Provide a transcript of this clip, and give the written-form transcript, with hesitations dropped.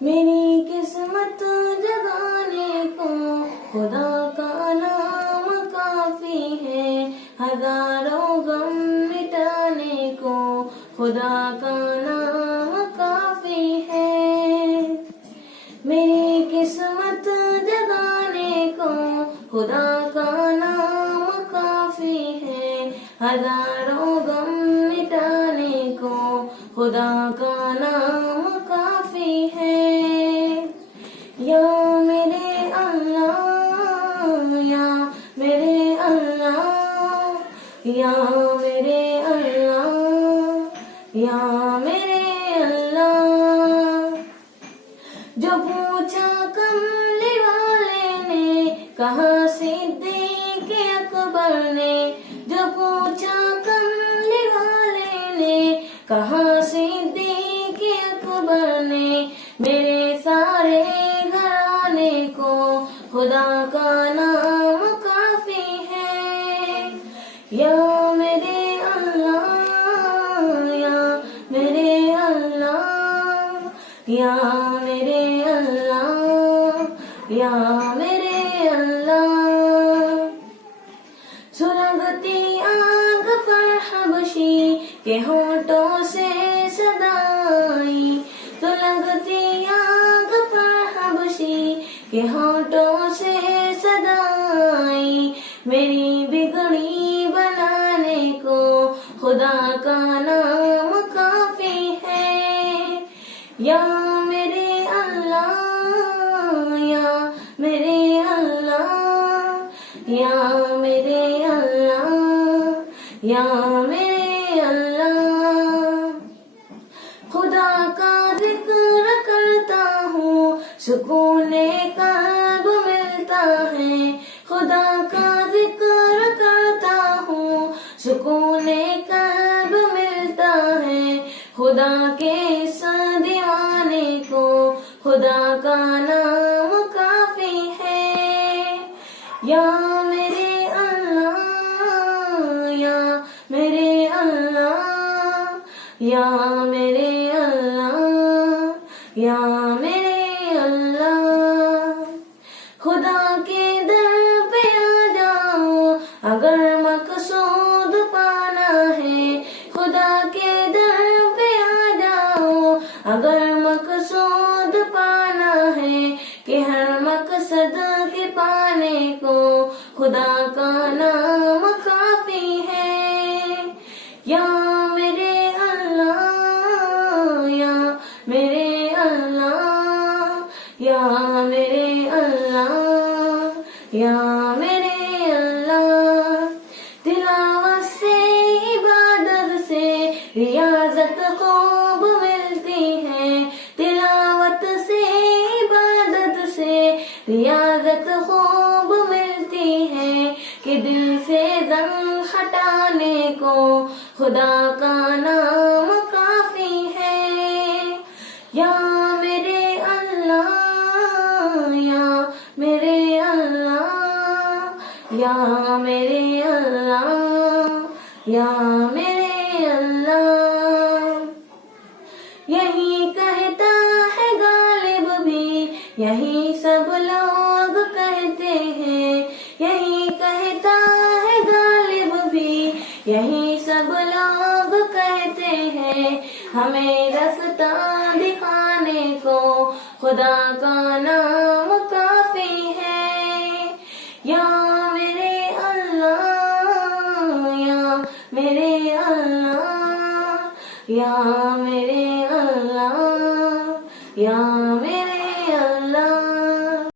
میری قسمت جگانے کو خدا کا نام کافی ہے، ہزاروں غم مٹانے کو خدا کا نام کافی ہے۔ میری قسمت جگانے کو خدا کا نام کافی ہے، ہزاروں غم مٹانے کو خدا کا نام کافی ہے۔ یا میرے اللہ، یا میرے اللہ، یا میرے اللہ، یا میرے اللہ۔ جو پوچھا کملی والے نے، کہا صدیق اکبر نے، جو پوچھا کملی والے نے، کہا صدیق اکبر نے، میرے سارے گھرانے کو خدا کا نام کافی ہے۔ یا میرے اللہ، یا میرے اللہ، یا میرے اللہ، یا میرے اللہ۔ سلگتی آگ پر حبشی کے ہونٹوں سے صدائی، سلگتی آگ پر حبشی کے ہونٹوں سے صدائی، میری بگڑی بنانے کو خدا کا نام کافی ہے۔ یا میرے اللہ، یا میرے اللہ، یا میرے اللہ، یا میرے اللہ۔ خدا کا ذکر کرتا ہوں، سکون قلب ملتا ہے، خدا کا ذکر کرتا ہوں، سکون قلب ملتا ہے، خدا کے اس دیوانے کو خدا کا نام کافی ہے۔ یا میرے اللہ، یا میرے اللہ، یا میرے اللہ، یا میرے اللہ۔ خدا کے در پہ آ جاؤ اگر مقصود پانا ہے، خدا کے در پہ آ جاؤ اگر مقصود پانا ہے، کہ ہر مقصد کے پانے کو خدا کا نام کافی ہے۔ یا میرے اللہ، یا میرے اللہ، یا میرے اللہ، یا میرے اللہ۔ تلاوت سے عبادت سے ریاضت خوب ملتی ہے، تلاوت سے عبادت سے ریاضت خوب ملتی ہے، کہ دل سے غم ہٹانے کو خدا کا نام کافی ہے۔ یا میرے اللہ، یا میرے اللہ، یا میرے اللہ، یا میرے اللہ۔ یہی کہتا ہے غالب بھی، یہی سب لوگ کہتے ہیں، یہی کہتا ہے غالب بھی، یہی سب لوگ کہتے ہیں، ہمیں رستہ دکھانے کو خدا کا نام کافی ہے۔ یا میرے اللہ، یا میرے اللہ، یا میرے اللہ، یا میرے